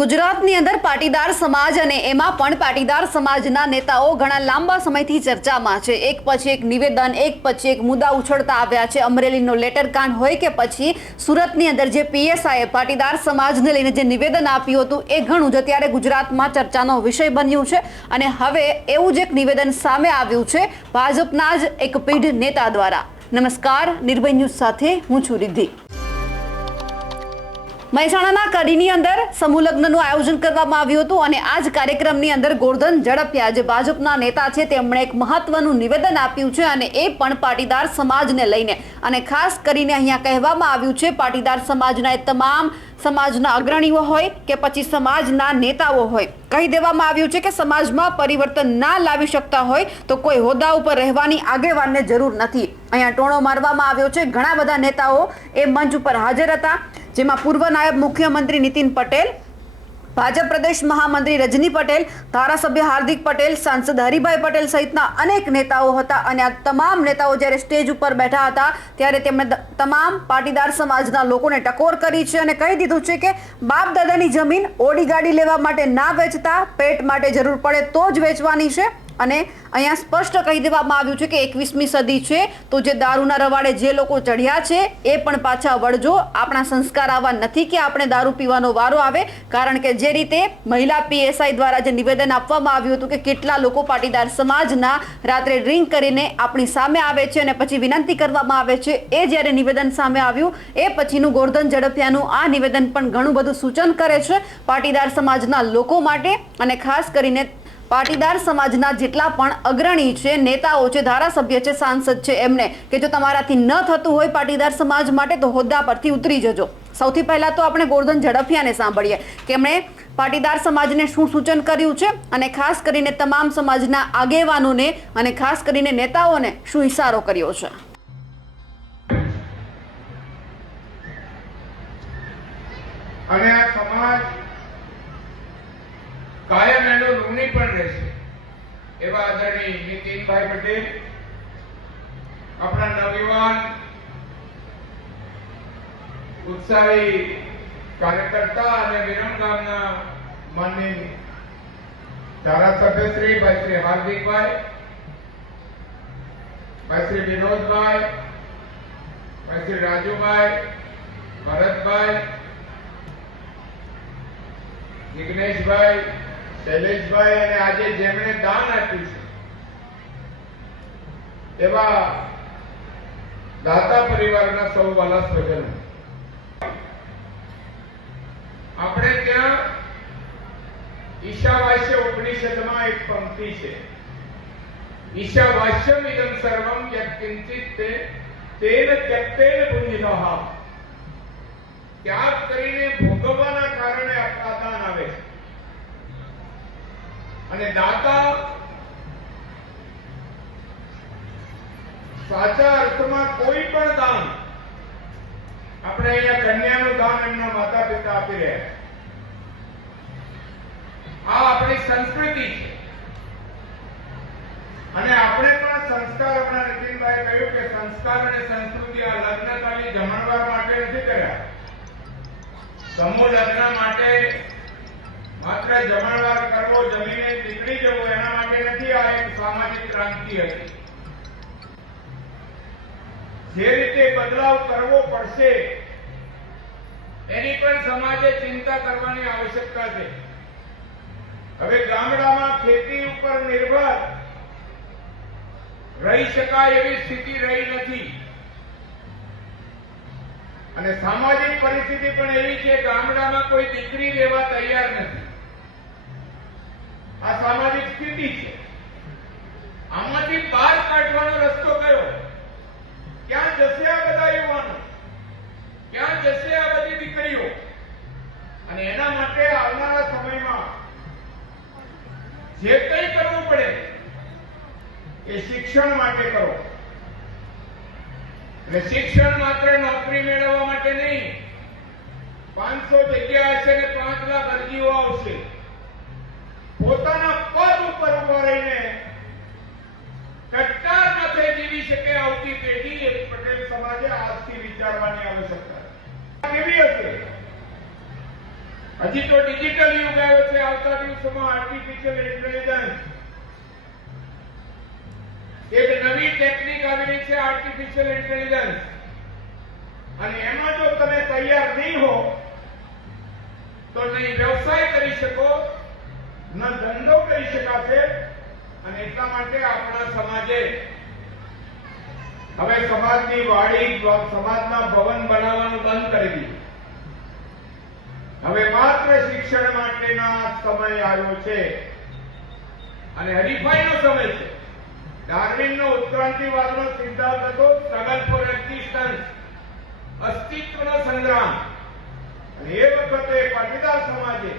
ગુજરાતની અંદર પાટીદાર સમાજ અને એમાં પણ પાટીદાર સમાજના નેતાઓ ઘણા લાંબા સમયથી ચર્ચામાં છે। એક પછી એક નિવેદન, એક પછી એક મુદ્દા ઉછળતા આવ્યા છે। અમરેલીનો લેટર કાંડ હોય કે પછી સુરતની અંદર જે પીએસઆઈએ પાટીદાર સમાજને લઈને જે નિવેદન આપ્યું હતું એ ઘણું જ અત્યારે ગુજરાતમાં ચર્ચાનો વિષય બન્યું છે। અને હવે એવું જ એક નિવેદન સામે આવ્યું છે ભાજપના જ એક પીઢ નેતા દ્વારા। નમસ્કાર, નિર્ભય ન્યૂઝ સાથે હું છું રિદ્ધિ। મહેસાણાના કડીની અંદર સમૂહ લગ્નનું આયોજન કરવામાં આવ્યું હતું અને આ જ કાર્યક્રમની અંદર ગોરધન ઝડપિયા જે ભાજપના નેતા છે તેમણે એક મહત્વનું નિવેદન આપ્યું છે અને એ પણ પાટીદાર સમાજને લઈને। અને ખાસ કરીને અહીંયા કહેવામાં આવ્યું છે પાટીદાર સમાજના તમામ સમાજના અગ્રણીઓ હોય કે પછી સમાજના નેતાઓ હોય, કહી દેવામાં આવ્યું છે કે સમાજમાં પરિવર્તન ના લાવી શકતા હોય તો કોઈ હોદ્દા ઉપર રહેવાની આગેવાનને જરૂર નથી। અહીંયા ટોણો મારવામાં આવ્યો છે। ઘણા બધા નેતાઓ એ મંચ ઉપર હાજર હતા, જેમાં પૂર્વ નાયબ મુખ્યમંત્રી નીતિન પટેલ, ભાજપ પ્રદેશ મહામંત્રી રજની પટેલ, ધારાસભ્ય હાર્દિક પટેલ, સાંસદ હરિભાઈ પટેલ સહિતના અનેક નેતાઓ હતા। અને આ તમામ નેતાઓ જ્યારે સ્ટેજ ઉપર બેઠા હતા ત્યારે તેમણે તમામ પાટીદાર સમાજના લોકોને ટકોર કરી છે અને કહી દીધું છે કે બાપ દાદાની જમીન ઓડી ગાડી લેવા માટે ના વેચતા, પેટ માટે જરૂર પડે તો જ વેચવાની છે। અને અહીંયા સ્પષ્ટ કહી દેવામાં આવ્યું છે કે 21મી સદી છે તો જે દારૂના રવાડે જે લોકો ચઢ્યા છે એ પણ પાછા વળજો। આપણા સંસ્કાર આવા નથી કે આપણે દારૂ પીવાનો વારો આવે, કારણ કે જે રીતે મહિલા પીએસઆઈ દ્વારા જે નિવેદન આપવામાં આવ્યું હતું કે કેટલા લોકો પાટીદાર સમાજના રાત્રે ડ્રિંક કરીને આપણી સામે આવે છે અને પછી વિનંતી કરવામાં આવે છે, એ જ્યારે નિવેદન સામે આવ્યું એ પછીનું ગોરધન ઝડપિયાનું આ નિવેદન પણ ઘણું બધું સૂચન કરે છે પાટીદાર સમાજના લોકો માટે। અને ખાસ કરીને પાટીદાર સમાજના જેટલા પણ અગ્રણી છે, નેતાઓ છે, ધારાસભ્ય છે, સાંસદ છે, એમને કે જો તમારાથી ન થતું હોય પાટીદાર સમાજ માટે તો હોદ્દા પરથી ઉતરી જજો। સૌથી પહેલા તો આપણે ગોરધન ઝડપિયાને સાંભળીએ કે એમણે પાટીદાર સમાજને શું સૂચન કર્યું છે અને ખાસ કરીને તમામ સમાજના આગેવાનોને અને ખાસ કરીને નેતાઓને શું ઇશારો કર્યો છે। અને આ સમાજ કાયમ એનો ઋણી પણ રહેશે એવા આદરણીય નીતિનભાઈ પટેલ, આપણા નવયુવાન ઉત્સાહી કાર્યકર્તા અને વિરમગામના માનનીય ધારાસભ્ય શ્રી ભાઈ શ્રી હાર્દિકભાઈ, ભાઈ શ્રી વિનોદભાઈ, ભાઈ શ્રી રાજુભાઈ, ભરતભાઈ, જિગ્નેશભાઈ, શૈલેષભાઈ અને આજે જેમણે દાન આપ્યું છે એવા દાતા પરિવારના સૌ વાલા સ્વજનો, આપણે ત્યાં ઈશાવાસ્ય ઉપનિષદમાં એક પંક્તિ છે, ઈશાવાસ્યમ ઇદમ સર્વમ યત્કિંચિત તેન ત્યક્તેન પુણ્યઃ। ત્યાગ કરીને ભોગવવાના કારણે આ દાન આવે છે અને દાતા સાચા અર્થમાં કોઈ પણ દાન, આપણે અહીંયા કન્યાનું દાન એમના માતા પિતા આપી રહ્યા છે, આ આપણી સંસ્કૃતિ છે અને આપણે પણ સંસ્કાર, આપણા નીતિનભાઈ કહ્યું કે સંસ્કાર અને સંસ્કૃતિ આ લગ્નકાલી જમણવાર માટે નથી કર્યા, સમૂહ લગ્ન માટે માત્ર જમણવાર કરવો, જમીને નીકળી જવું એના માટે નથી। આ એક સામાજિક ક્રાંતિ હતી। જે રીતે બદલાવ કરવો પડશે એની પણ સમાજે ચિંતા કરવાની આવશ્યકતા છે। હવે ગામડામાં ખેતી ઉપર નિર્ભર રહી શકાય એવી સ્થિતિ રહી નથી અને સામાજિક પરિસ્થિતિ પણ એવી છે ગામડામાં કોઈ દીકરી લેવા તૈયાર નથી। આ સામાજિક સ્થિતિ છે। આમાંથી બહાર કાઢવાનો રસ્તો કયો? ક્યાં જશે આ બધા યુવાનો? ક્યાં જશે આ બધી દીકરીઓ? અને એના માટે આવનારા સમયમાં જે કંઈ કરવું પડે એ શિક્ષણ માટે કરો। એટલે શિક્ષણ માત્ર નોકરી મેળવવા માટે નહીં, 500 જગ્યા હશે ને 5 લાખ અરજીઓ આવશે। પોતાના પદ ઉપર ઉભા રહીને કટ્ટાર માથે જીવી શકે આવતી પેઢી એ પટેલ સમાજે આજથી વિચારવાની આવશ્યકતા કેવી હશે? હજી તો ડિજિટલ યુગ આવ્યો છે. આવતા દિવસોમાં આર્ટિફિશિયલ ઇન્ટેલિજન્સ એક નવી ટેકનિક આવી રહી છે, આર્ટિફિશિયલ ઇન્ટેલિજન્સ. અને એમાં જો તમે તૈયાર નહીં હો તો નહીં વ્યવસાય કરી શકો, ન ધંધો કરી શકાશે. અને એટલા માટે આપણા સમાજે હવે સમાજની વાડી, સમાજના ભવન બનાવવાનું બંધ કરી દીધું. હવે માત્ર શિક્ષણ માટેના સમય આવ્યો છે અને હરીફાઈનો સમય છે. ડાર્વિનનો ઉત્ક્રાંતિવાદનો સિદ્ધાંત હતો સ્ટ્રગલ ફોર એક્ઝિસ્ટન્સ, અસ્તિત્વનો સંગ્રામ. અને એ વખતે પાટીદાર સમાજે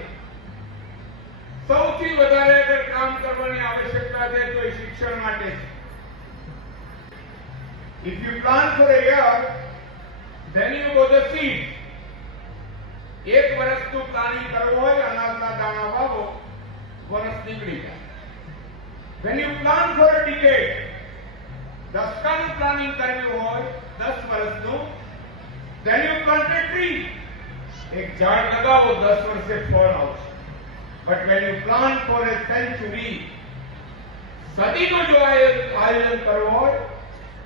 સૌથી વધારે અગર કામ કરવાની આવશ્યકતા છે તો એ શિક્ષણ માટે છે. If you plan for a year, then you go the seed. એક વર્ષનું પ્લાનિંગ કરવું હોય, અનાજના દાણા વાવો, વર્ષ નીકળી જાય. When you plan for a decade, દસકાનું પ્લાનિંગ કરવું હોય, 10 વર્ષનું, then you plant a tree. એક ઝાડ લગાવો, 10 વર્ષે ફળ આવશે. But when you plant for a century, સદીનું જો આયોજન કરવું હોય,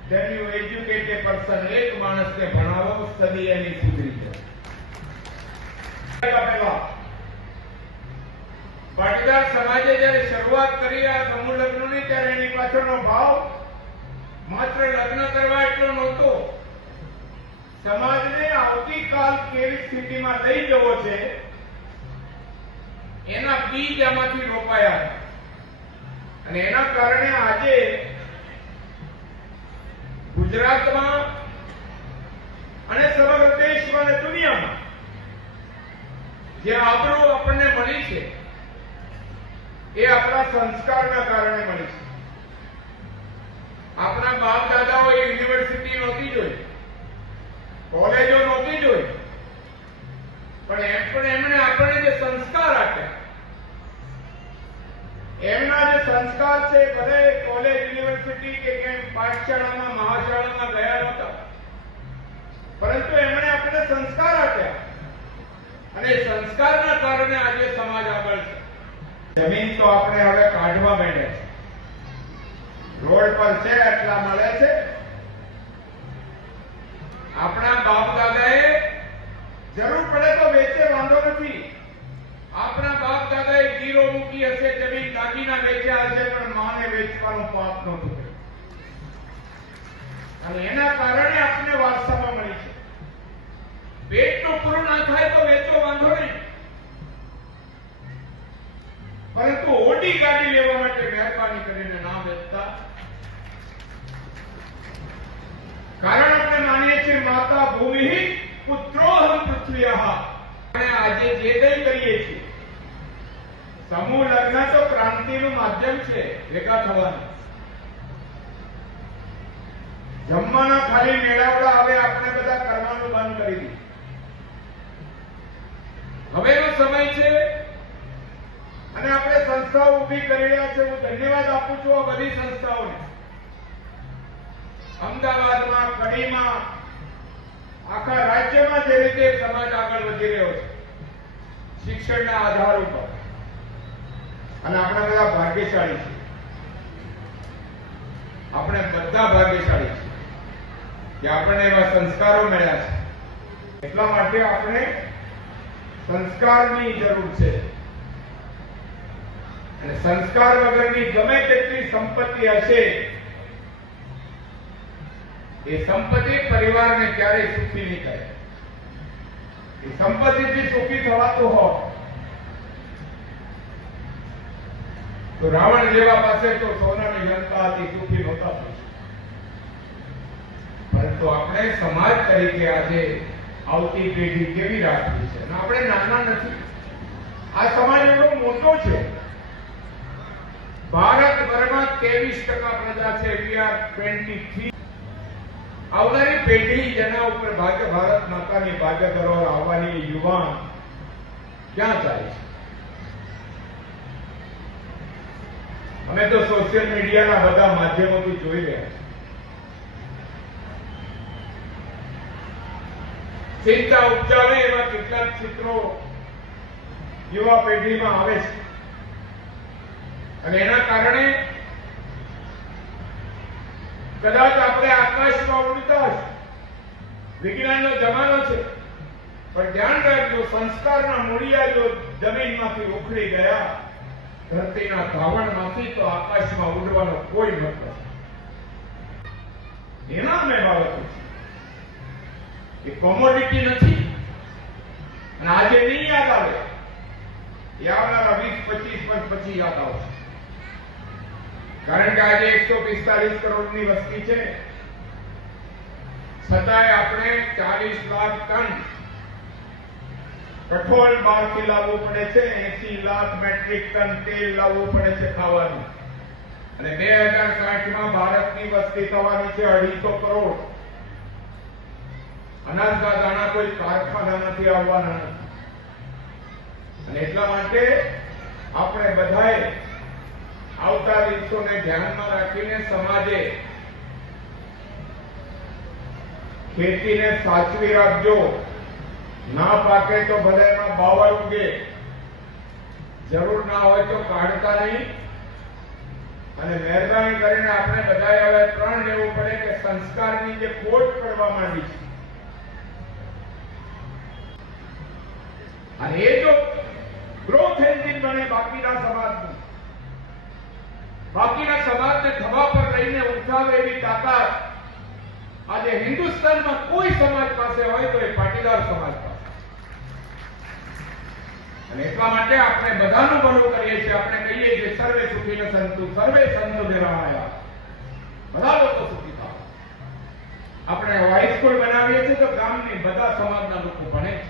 then you educate a person. એક માણસને ભણાવો, સદી એની સુધરી જાય. પાટીદાર સમાજે જ્યારે શરૂઆત કરી આ સમૂહ લગ્નની, ત્યારે એની પાછળનો ભાવ માત્ર લગ્ન કરવા એટલો નહોતો. સમાજને આવતીકાલ કેવી સ્થિતિમાં લઈ જવો છે એના બીજ આમાંથી રોપાયા હતા. અને એના કારણે આજે ગુજરાતમાં અને સમગ્ર દેશમાં અને દુનિયામાં જે આબરૂ આપણને મળી છે એ આપણા સંસ્કારના કારણે મળી છે. આપણા બાપ દાદાઓ એ યુનિવર્સિટી નહોતી જોઈ, કોલેજો નહોતી જોઈ, પણ એમણે આપણને જે સંસ્કાર આપ્યા, એમના જે સંસ્કાર છે, ભલે કોલેજ, યુનિવર્સિટી કે કેમ પાઠશાળામાં, મહાશાળામાં ગયા નહોતા, પરંતુ એમણે આપણને સંસ્કાર આપ્યા. અને સંસ્કારના કારણે આજે સમાજ આગળ છે. જમીન તો આપણે હવે કાઢવા માંડ્યા છે. રોડ પર છે એટલા મળે છે. આપણા બાપ દાદાએ જરૂર પડે તો વેચે, વાંધો નથી. આપણા બાપ દાદાએ ગીરો મૂકી હશે, જમીન દાગીના વેચ્યા હશે, પણ માને વેચવાનું પાપ નહોતું કર્યું. અને એના કારણે આપણને વારસામાં મળી છે. પેટનું પૂરું ના થાય તો વેચો, વાંધો નહીં, પરંતુ ઓડી ગાડી લેવા માટે મહેરબાની કરીને ના વેચતા. કારણ આપણે માનીએ છીએ માતા ભૂમિ પુત્રોહમ પૃથ્વ્યઃ. અને આજે જે કંઈ કરીએ છીએ, સમૂહ લગ્ન તો ક્રાંતિનું માધ્યમ છે ભેગા થવાનું. જમવાના ખાલી મેળાવડા હવે આપણે બધા કરવાનું બંધ કરી દીધું. હવેનો સમય છે અને આપણે સંસ્થાઓ ઊભી કરી રહ્યા છે. હું ધન્યવાદ આપું છું આ બધી સંસ્થાઓને. અમદાવાદમાં, કડીમાં, આખા રાજ્યમાં જે રીતે સમાજ આગળ વધી રહ્યો છે શિક્ષણના આધાર ઉપર, અને આપણે બધા ભાગ્યશાળી છીએ. આપણે બધા ભાગ્યશાળી છીએ કે આપણને એવા સંસ્કારો મળ્યા છે. એટલા માટે આપણે સંસ્કારની જરૂર છે. અને સંસ્કાર વગરની ગમે તેટલી સંપત્તિ હશે, એ સંપત્તિ પરિવારને ક્યારેય સુખી નહીં કરે. એ સંપત્તિથી સુખી થવાતું હોય તો રાવણ જેવા પાસે તો સોનાની લંકા હતી, સુખી નહોતા થઈ. પરંતુ આપણે સમાજ તરીકે આજે આવતી પેઢી કેવી રાખવી છે. આપણે નાના નથી. આ સમાજ એટલો મોટો છે. ભારતભરમાં 23% પ્રજા છે. We are 23. આવનારી પેઢી જેના ઉપર ભારત માતાની ભાગ્ય ધરોહર આવવાની યુવાન ક્યાં જાય છે? અમે તો સોશિયલ મીડિયાના બધા માધ્યમોથી જોઈ રહ્યા છીએ. ચિંતા ઉપજાવે એવા કેટલાક ચિત્રો યુવા પેઢીમાં આવે છે અને એના કારણે કદાચ આપણે આકાશમાં ઉડતા હશે, વિજ્ઞાનનો જમાનો છે, પણ ધ્યાન રાખજો, સંસ્કારના મૂળિયા જો જમીનમાંથી ઉખડી ગયા, ધરતીના ધાવણમાંથી, તો આકાશમાં ઉડવાનો કોઈ મતલબ નથી. એના મેં બાબતો છે એ કોમોડિટી નથી અને આજે નહીં યાદ આવે, એ આવનારા 20-25 વર્ષ પછી યાદ આવશે. કારણ કે આજે 145 કરોડની વસ્તી છે, છતાંય આપણે 40 લાખ ટન કઠોળ બહારથી લાવવું પડે છે, 80 લાખ મેટ્રિક ટન તેલ લાવવું પડે છે ખાવાનું, અને 2060માં ભારતની વસ્તી થવાની છે 250 કરોડ. અનાજના દાણા કોઈ કારખાનામાંથી આવવાના નથી અને એટલા માટે આપણે બધાએ આવતા દિવસોને ધ્યાનમાં રાખીને સમાજે ખેતીને સાચવી રાખજો. ના પાકે તો ભલે એમાં બાવળ ઉગે, જરૂર ના હોય તો કાઢતા નહીં. અને મહેરબાની કરીને આપણે બધાએ હવે પ્રણ લેવું પડે કે સંસ્કારની જે ખોટ પડવા માંડી છે, અને એ જો ગ્રોથ એન્જિન બને બાકીના સમાજને ખભા પર લઈને ઉઠાવે એવી તાકાત આજે હિન્દુસ્તાનમાં કોઈ સમાજ પાસે હોય તો એ પાટીદાર સમાજ પાસે. અને એટલા માટે આપણે બધાનું ભલું કરીએ છીએ. આપણે કહીએ છીએ સર્વે સુખી ન સંતુ સર્વે સંતો નિરામયા, બધા લોકો સુખી થાવ. આપણે હાઈસ્કૂલ બનાવીએ છીએ તો ગામની બધા સમાજના લોકો ભણે છે.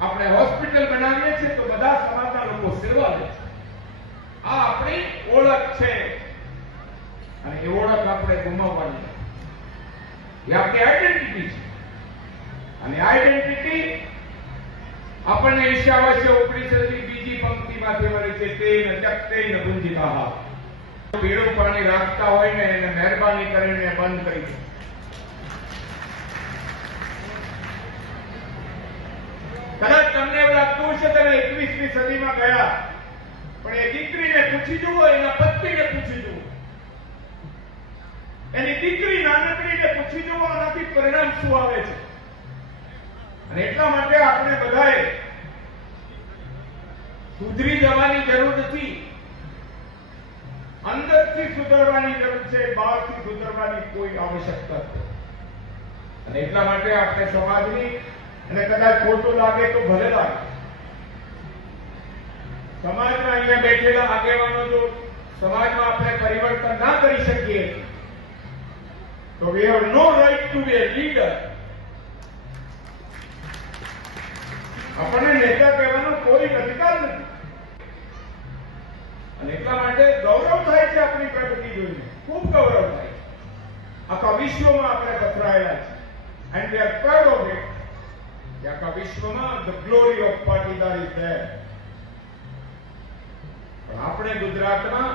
આપણે હોસ્પિટલ બનાવીએ છીએ તો બધા સમાજના લોકો સેવા લે છે. આ આપણી ઓળખ છે અને એ ઓળખ આપણે ગુમાવવાની નથી. એ આપણી આઈડેન્ટિટી છે અને આઈડેન્ટિટી આપણને ઈશાવાસ્ય 19 બીજી પંક્તિમાંથી મળી છે, તેન ચક્તેન ભુંજિતાહ. પીળું પાણી રાખતા હોય ને એને મહેરબાની કરીને બંધ કરી દો. કદાચ તમને એવું લાગતું હશે તમે 21મી સદીમાં ગયા, પણ એ દીકરીને પૂછી જુઓ, એના પત્નીને પૂછી જુઓ, એની દીકરી નાનકડીને પૂછી જુઓ, આનાથી પરિણામ શું આવે છે. અને એટલા માટે આપણે બધાએ સુધરી જવાની જરૂર નથી, અંદરથી સુધરવાની જરૂર છે, બહારથી સુધરવાની કોઈ આવશ્યકતા નથી. અને એટલા માટે આપણે સમાજની, અને કદાચ ખોટું લાગે તો ભલે લાગે, સમાજમાં અહીંયા બેઠેલા આગેવાનો જો સમાજમાં આપણે પરિવર્તન ના કરી શકીએ તો we have no right to be a leader. આપણને નેતા કહેવાનો કોઈ અધિકાર નથી. અને એટલા માટે ગૌરવ થાય છે આપણી પ્રગતિ જોઈને, ખૂબ ગૌરવ થાય છે. આખા વિશ્વમાં આપણે પથરાયેલા છે and we are proud of it. આખા વિશ્વમાં the glory of Patidar is there. પણ આપણે ગુજરાતમાં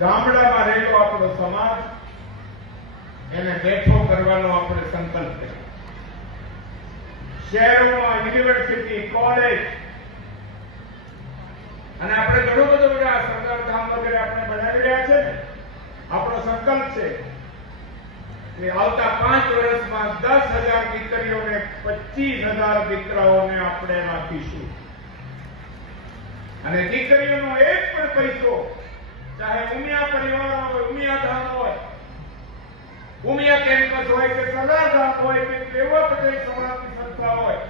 ગામડામાં રહેલો આપણો સમાજ, એને બેઠો કરવાનો આપણે સંકલ્પ કર્યો. શહેરોમાં યુનિવર્સિટી, કોલેજ, અને આપણે ઘણું બધું બધા સરદાર ધામ વગેરે આપણે બનાવી રહ્યા છે ને. આપણો સંકલ્પ છે કે આવતા 5 વર્ષમાં 10,000 દીકરીઓને 25,000 દીકરાઓને આપણે રાખીશું. અને દીકરીઓનો એક પણ પૈસો, ચાહે ઉમિયા પરિવાર હોય, ઉમિયા ધામ હોય, ઉમિયા કેમ્પસ હોય કે સરદાર ધામ હોય કે લેવા પટેલ સમાજની સંસ્થા હોય,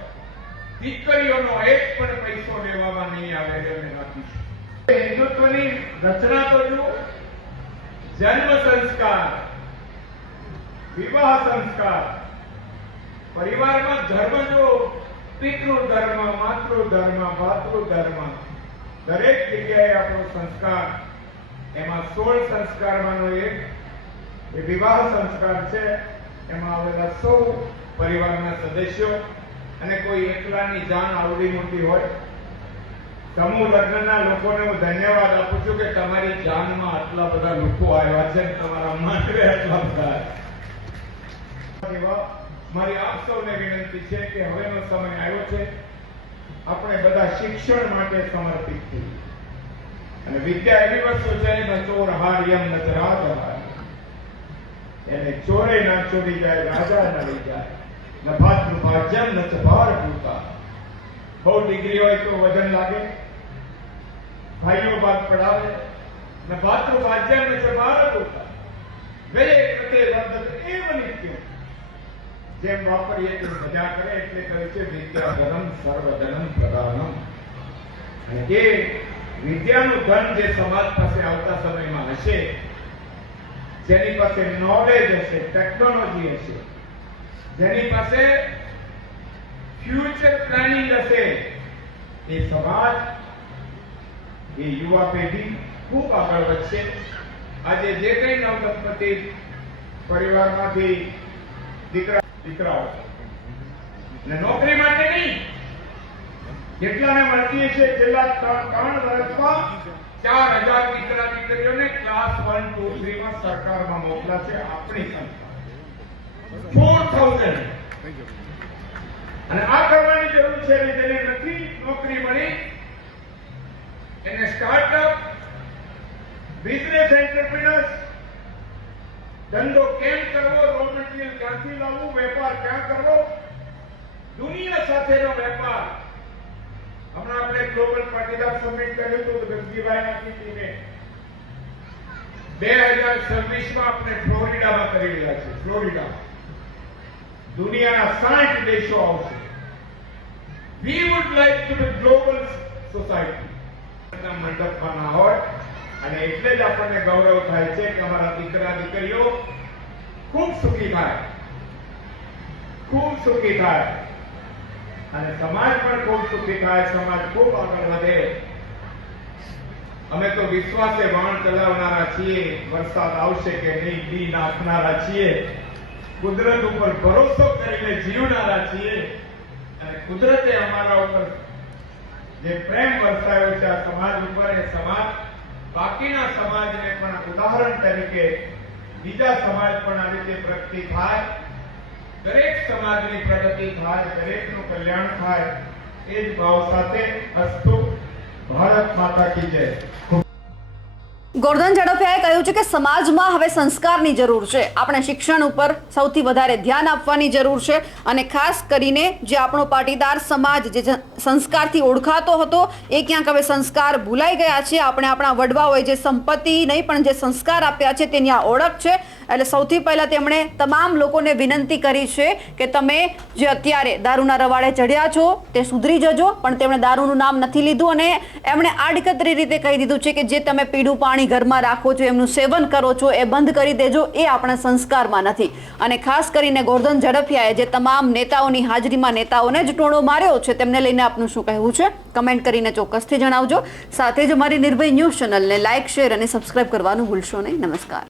દીકરીઓનો એક પણ પૈસો લેવામાં નહીં આવે એને રાખીશું. હિન્દુત્વની રચના તો જુઓ, જન્મ સંસ્કાર, વિવાહ સંસ્કાર, પરિવારમાં ધર્મ જો પિતૃ ધર્મ, માતૃ ધર્મ, ભાતૃ ધર્મ, દરેક જગ્યાએ આપણો સંસ્કાર, એમાં 16 સંસ્કારમાંનો એક એ વિવાહ સંસ્કાર છે. એમાં આવેલા સૌ પરિવારના સદસ્યો, અને કોઈ એકલાની જાન આવડી મોટી હોય, સમૂહ લગ્નના લોકોને હું ધન્યવાદ આપું છું કે તમારી જાનમાં આટલા બધા લોકો આવ્યા છે, તમારા માટે આટલા બધા. મારી આપ સૌને વિનંતી છે કે હવેનો સમય આવ્યો છે. આપણે બધા શિક્ષણ માટે સમર્પિત થઈએ. અને વિદ્યા એવી વસ્તુ છે ન ચોર હાર્યમ ન રાજ હાર્યમ. એને ચોરે ના ચોરી જાય, રાજા ના લઈ જાય. ન ભાતૃભાજ્યમ ન ચ ભાર ભૂતા. બહુ ડિગ્રી હોય તો વજન લાગે, ભાઈઓ બાદ પડાવે. ન ભાતૃભાજ્યમ ન ચ ભાર ભૂતા. વેલે કૃતે વર્ધત એવ નિત્યમ. જેમ વાપરીએ તેમ મજા કરે એટલે કહ્યું છે વિદ્યાધનમ સર્વધનમ પ્રધાનમ. અને એ વિદ્યાનું ધન જે સમાજ પાસે આવતા સમયમાં હશે, જેની પાસે નોલેજ હશે, ટેકનોલોજી હશે, જેની પાસે ફ્યુચર પ્લાનિંગ હશે, એ સમાજ, એ યુવા પેઢી ખૂબ આગળ વધશે. આજે જે કઈ નવદંપતિ પરિવારમાંથી દીકરાઓ અને નોકરી માટે નહીં, કેટલાને મળતી છે છેલ્લા 3 વર્ષમાં 4000 દીકરા દીકરીઓને ક્લાસ 1, 2, 3 માં સરકારમાં મોકલા છે આપણી સંસ્થા. 4000. અને આ કરવાની જરૂર છે. જેને નથી નોકરી મળી એને સ્ટાર્ટઅપ, બિઝનેસ એન્ટરપ્રિનર્સ, ધંધો કેમ કરવો, રો મટીરિયલ ક્યાંથી લાવવું, વેપાર ક્યાં કરવો, દુનિયા સાથેનો વેપાર. હમણાં આપણે ગ્લોબલ પાટીદાર સમિટ કર્યું હતું ગંજીભાઈના ટીમે. 2026માં આપણે ફ્લોરિડામાં કરી રહ્યા છે. ફ્લોરિડા દુનિયાના 60 દેશો આવશે. We would like to be global society. મંડપમાં ના હોય. અને એટલે જ આપણને ગૌરવ થાય છે કે અમારા દીકરા દીકરીઓ ખૂબ સુખી થાય, ખૂબ સુખી થાય. અને સમાજ પણ ખૂબ સુખી થાય, સમાજ ખૂબ આગળ વધે. અમે તો વિશ્વાસે વાણ ચલાવનારા છીએ. વરસાદ આવશે કે નહીં બી નાખનારા છીએ. કુદરત ઉપર ભરોસો કરીને જીવનારા છીએ. અને કુદરતે અમારા ઉપર જે પ્રેમ વરસાયો છે આ સમાજ ઉપર, એ સમાજ બાકીના સમાજને પણ ઉદાહરણ તરીકે બીજા સમાજ પણ આ રીતે પ્રગતિ થાય, દરેક સમાજની પ્રગતિ થાય, દરેકનું કલ્યાણ થાય, એ જ ભાવ સાથે અસ્તુ. ભારત માતા કી જય. ગોરધન ઝડફિયાએ કહ્યું છે કે સમાજમાં હવે સંસ્કારની જરૂર છે. આપણે શિક્ષણ ઉપર સૌથી વધારે ધ્યાન આપવાની જરૂર છે. અને ખાસ કરીને જે આપણો પાટીદાર સમાજ જે સંસ્કારથી ઓળખાતો હતો, એ ક્યાંક હવે સંસ્કાર ભૂલાઈ ગયા છે. આપણે આપણા વડવાઓએ જે સંપત્તિ નહીં પણ જે સંસ્કાર આપ્યા છે તેની આ ઓળખ છે. એટલે સૌથી પહેલાં તેમણે તમામ લોકોને વિનંતી કરી છે કે તમે જે અત્યારે દારૂના રવાડે ચડ્યા છો તે સુધરી જજો. પણ તેમણે દારૂનું નામ નથી લીધું અને એમણે આડકતરી રીતે કહી દીધું છે કે જે તમે પીળું પાણી ઘરમાં રાખો છો, એમનું સેવન કરો છો, એ બંધ કરી દેજો. એ આપણા સંસ્કારમાં નથી. અને ખાસ કરીને ગોરધન ઝડફિયાએ જે તમામ નેતાઓની હાજરીમાં નેતાઓને જ ટોણો માર્યો છે, તેમને લઈને આપનું શું કહેવું છે કમેન્ટ કરીને ચોક્કસથી જણાવજો. સાથે જ અમારી નિર્ભય ન્યૂઝ ચેનલને લાઇક, શેર અને સબસ્ક્રાઇબ કરવાનું ભૂલશો નહીં. નમસ્કાર.